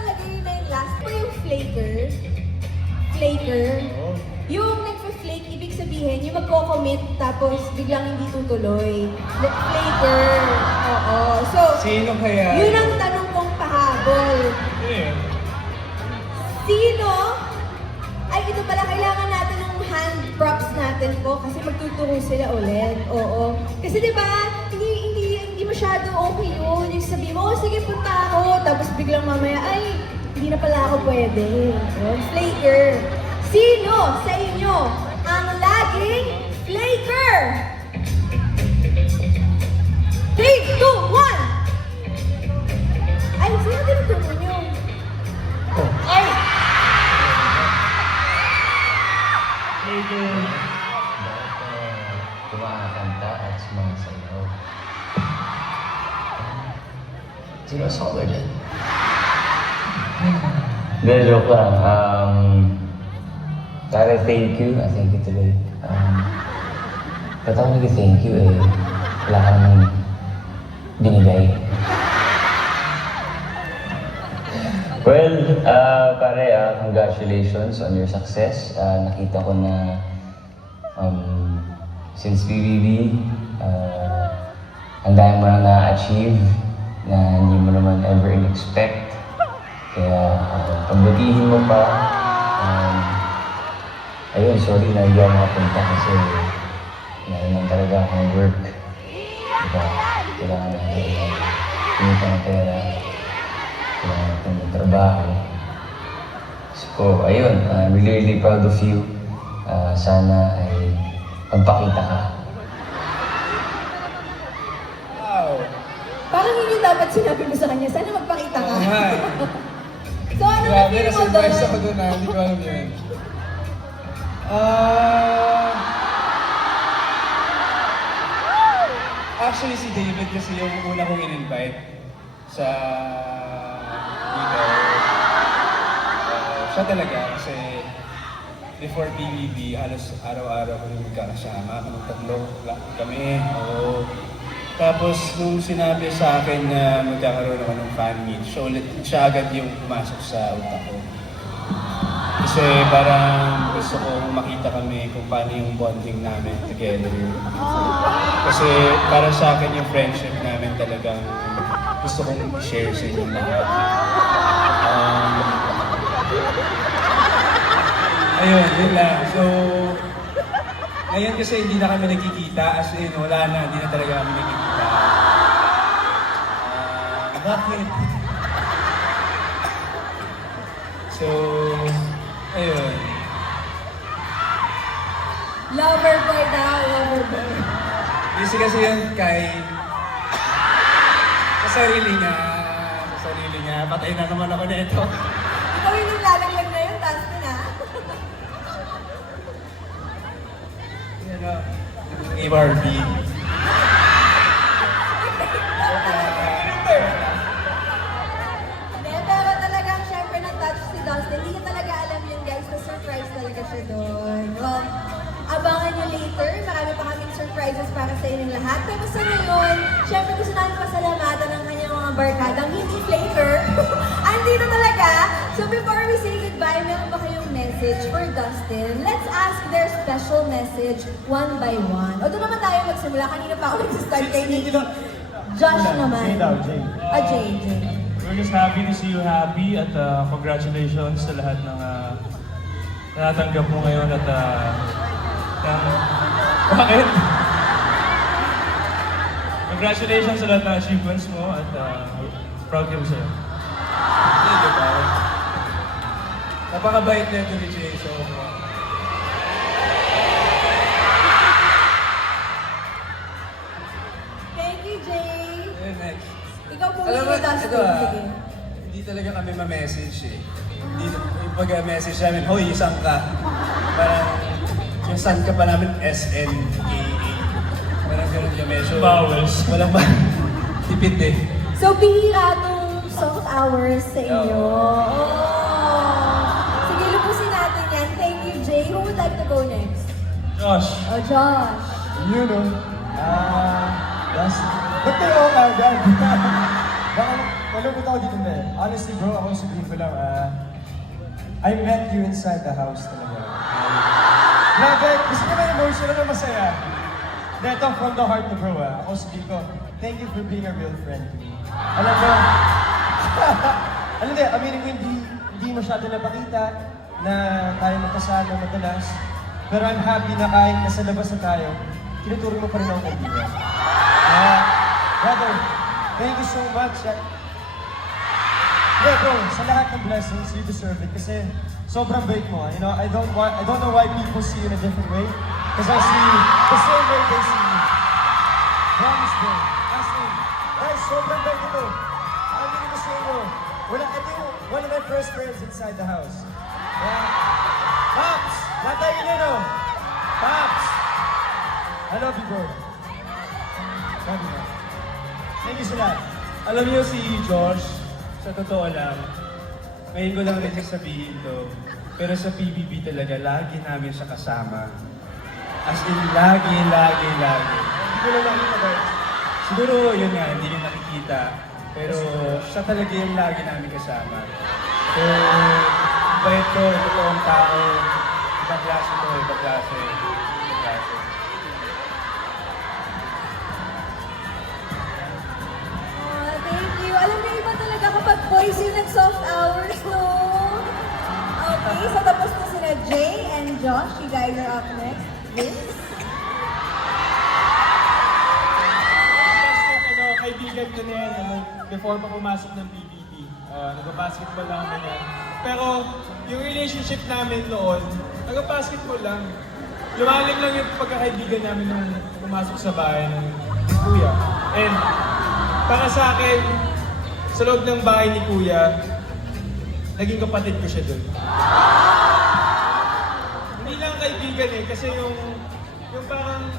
nakalagay na yung last. Ito yung flaker. Flaker. Yung nagpa-flake, ibig sabihin, yung magko-commit tapos biglang hindi tutuloy. Flaker. Oo. So, Sino kaya? yun ang tanong kong pahabol. Sino? Ay, ito pala, kailangan natin ng hand props natin po kasi magtuturo sila ulit. Oo. Kasi di ba, hindi masyado okay yun. Yung sabi mo, oh, sige, punta ako. Tapos biglang mamaya, ay, hindi na pala ako pwede. Yun, flaker. Sino sa inyo ang laging flaker? 3, 2, 1! Ay, sino tinuturo nyo? Ay! Kumakanta at sumasayaw. Sino solo dyan? Hindi, joke lang. Tara, thank you. Thank you today. Ba't ako nag-thank you eh? Wala ka naman binigay. Well, pare, congratulations on your success. Nakita ko na since BBB, ang dami mo na na-achieve na hindi mo naman ever in-expect. Kaya pagbutihin mo pa. Ayun, sorry na hindi ako makapunta kasi naman talaga akong work. Diba? Kailangan natin kumita ng pera. Kailangan natin ng trabaho. So, ayun, I'm really proud of you. Sana ay magpakita ka. Wow! Parang yun yung dapat sinabi mo sa kanya. Sana magpakita ka. Hi! So, ano na Grabe, feel mo na-surprise doon? ako doon na. Hindi ko alam yun. Actually, si David kasi yung una kong in-invite sa dito. Siya talaga kasi before PBB, halos araw-araw kami magkakasama. Kami tatlo kami. Oo. Tapos nung sinabi sa akin na magkakaroon ako ng fan meet, siya agad yung pumasok sa utak ko. Kasi parang gusto ko makita kami kung paano yung bonding namin together. Kasi para sa akin yung friendship namin talagang gusto kong i-share sa inyo lahat. Ayun, yun lang. So, ngayon kasi hindi na kami nagkikita, as in wala na, hindi na talaga kami nagkikita. Bakit? So, ayun. Lover boy daw, lover boy. Busy kasi yun kay... Sa sarili niya. Patay na naman ako nito. Ikaw yung naglalaglag na yun, Dustin ha? Yan o. ARB. Hindi, pero talagang syempre na-touch si Dustin. Hindi niya talaga alam yun guys, na-surprise talaga siya doon. Well, abangan nyo later. Marami pa kaming surprises para sa inyong lahat. Pero sa ngayon, syempre gusto namin pasalamatan ang kanyang mga barkadang hindi flaker. Andito talaga. So before we say goodbye, meron ba kayong message for Dustin? Let's ask their special message one by one. O doon naman tayo magsimula. Kanina pa ako nag-start kay Nikki. Josh naman. Jay. Jay. We're just happy to see you happy at congratulations sa lahat ng natatanggap mo ngayon at bakit? Congratulations sa lahat ng achievements mo at proud kami sa'yo. Hindi ba? Napakabait na ito ni Jay. So, Thank you, Jay. ayun, next. Ikaw po Alam mo, si Dustin. ito Sige. hindi talaga kami ma-message eh. Hindi, yung pag-message namin, hoy, isang ka. Parang, yung san ka pa namin, SNKA. Parang ganun yung medyo. Vowels. Walang ba? Tipid eh. So, bihira itong soft hours sa inyo. Yeah. Oh. Sige, lupusin natin yan. Thank you, Jay. Who would like to go next? Josh, Oh, Josh. You know, ba't kayo agad? Baka malungkot ako dito, man. Honestly, bro, ako sabihin ko lang, I met you inside the house talaga. Grabe, gusto ko na emotional na masaya. Ito, from the heart to bro, ako sabihin ko, thank you for being a real friend to me. Alam mo, alam mo, aminin ko hindi masyado napakita na tayo magkasama madalas. Pero I'm happy na kahit nasa labas na tayo, tinuturo mo pa rin ako kaibigan. Brother, thank you so much. Yeah, bro, sa lahat ng blessings, you deserve it. Kasi sobrang bait mo. You know, I don't know why people see you in a different way. Because I see you the same way they see you. Promise, bro. Ask me. Guys, sobrang bait ito. Amin ko sa inyo. Wala, ito yung one of my first friends inside the house. Yeah. Pops! Natay niyo, no? Pops! I love you, bro. Love you, man. Thank you sa lahat. Alam niyo si Josh, sa totoo lang, ngayon ko lang rin sasabihin to, pero sa PBB talaga, lagi namin siya kasama. As in, lagi. Hindi ko lang nakita, guys. Siguro, yun nga, hindi niyo nakikita. Pero siya talaga yung lagi namin kasama. So, bait ko, totoong tao, ibang klase to, ibang klase. Thank you. Alam niyo, iba talaga kapag boys yung nag-soft hours, no? Okay, so tapos na sila Jay and Josh. You guys are up next. Vince? Kaibigan ko na yan, before pa pumasok ng PBB. Nag-basketball lang kami yan. Pero yung relationship namin noon, nag-basketball lang. Lumalim lang yung pagkakaibigan namin nung pumasok sa bahay ng Kuya. And para sa akin, sa loob ng bahay ni Kuya, naging kapatid ko siya doon. Hindi lang kaibigan kasi yung parang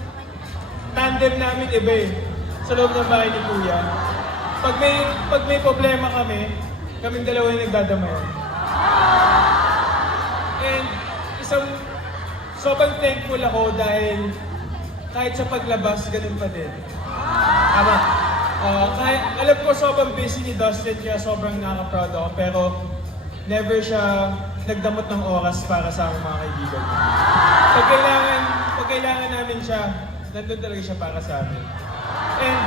tandem namin iba sa loob ng bahay ni Kuya. Pag may problema kaming dalawa yung nagdadamayan. And sobrang thankful ako dahil kahit sa paglabas, ganun pa din. Tama. Kahit, alam ko sobrang busy ni Dustin kaya sobrang nakaka-proud ako, pero never siya nagdamot ng oras para sa mga kaibigan. Pag kailangan namin siya, nandun talaga siya para sa amin. And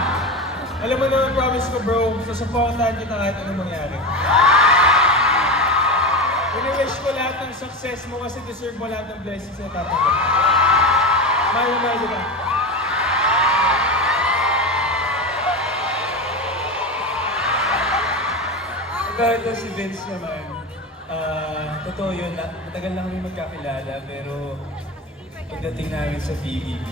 alam mo naman, promise ko bro, susuportahan kita kahit anong mangyari. Wini-wish ko lahat ng success mo kasi deserve mo lahat ng blessings na tatanggap. Mahal kita. Ito si Vince naman, totoo yun, matagal na kami magkakilala, pero pagdating namin sa PBB,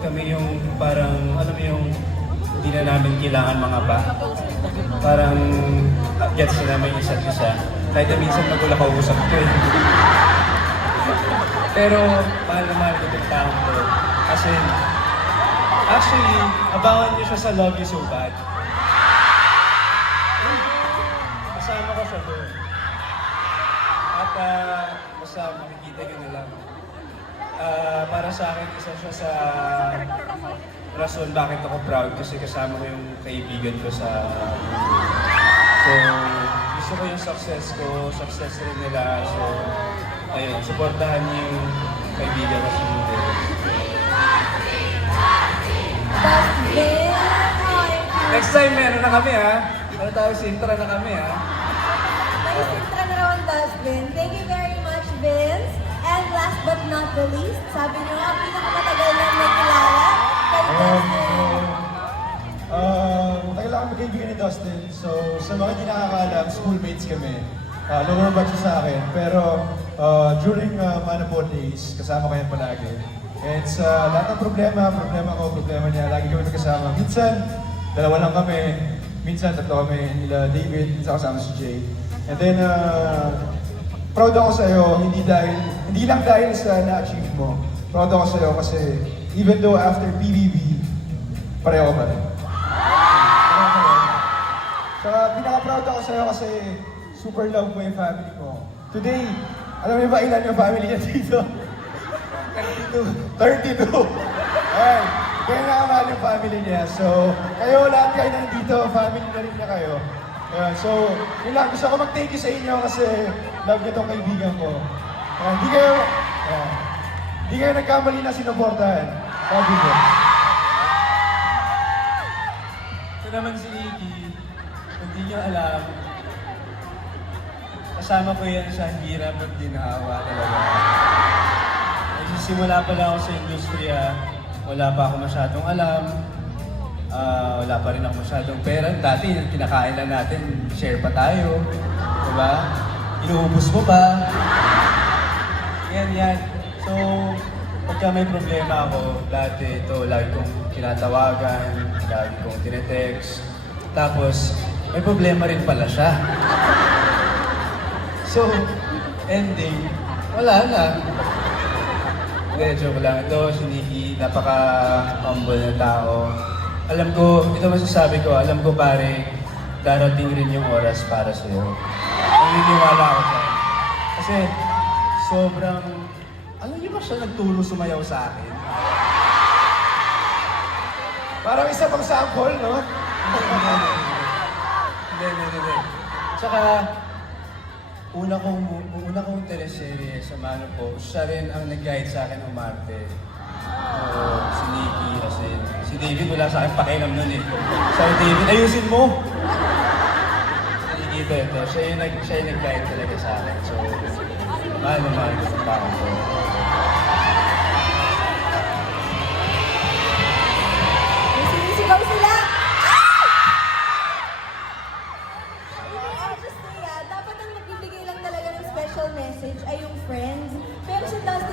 kami yung parang, alam mo yung hindi na namin kailangan mga ba. Parang gets na namin isa't isa. Kahit na minsan magulo kausap ko Pero mahal na mahal ko itong taong to. Kasi, actually, abangan niyo siya sa Love You So Bad. Kasama ko siya doon. At basta makikita nyo na lang. Para sa akin, isa siya sa rason bakit ako proud kasi kasama ko yung kaibigan ko sa So, gusto ko yung success rin nila. So, ayun, supportahan niyo yung kaibigan ko sa mundo. Next time, meron na kami ha. Ano tayo, sintra na kami ha. May sintra na raw ang Dustin. Thank you very much, Vince. And last but not the least, sabi niyo nga, pinakamatagal lang nakilala kay Dustin. Matagal ako magkaibigan ni Dustin. So, sa mga hindi nakakaalam, schoolmates kami. Lower batch siya sa akin. Pero during Manaport days, kasama ko yan palagi. And sa lahat ng problema ko, problema niya, lagi kami nagkasama. Minsan, dalawa lang kami. Minsan, tatlo kami. Nila David, minsan kasama si Jay. And then, proud ako sa'yo, hindi lang dahil sa na-achieve mo. Proud ako sa'yo kasi even though after PBB, pareho pa rin. Saka pinaka-proud ako sa'yo kasi super love mo yung family mo. Today, alam mo ba ilan yung family niya dito? 32. 32! Alright. Kaya nakamahal yung family niya. So, kayo lahat kayo nandito, family na rin niya kayo. So, yun lang. Gusto ko mag-thank you sa inyo kasi love niyo tong kaibigan ko. Hindi kayo nagkamali na sinuportahan. Sabi ko. Ito naman si Nikki, kung di niyo alam, kasama ko yan sa hirap at ginawa talaga. Nagsisimula pa lang ako sa industriya, wala pa ako masyadong alam, wala pa rin ako masyadong pera. Dati, kinakain lang natin, share pa tayo, diba? Inuubos mo pa. Yan. So, pagka may problema ako, dati ito, lagi kong tinatawagan, lagi kong tinetext. Tapos, may problema rin pala siya. So, ending, wala na. Hindi, joke lang. Ito, si Nikki, napaka-humble na tao. Alam ko, ito masasabi ko, alam ko pare, darating rin yung oras para sa'yo. Naniniwala ako dyan. Kasi, sobrang, alam niyo ba siya nagturo sumayaw sa akin? Parang isa pang sample, no? Hindi. Tsaka, una kong teleserye sa Mano po, siya rin ang nag-guide sa akin umarte. Si Nikki, kasi si David wala sa akin pakialam nun eh. Sabi David, ayusin mo! Si Nikki ito, siya yung nag-guide talaga sa akin. So, mahal ko sa tao ko. May sinisigaw sila! Dapat ang magbibigay lang talaga ng special message ay yung friends. Pero si Dustin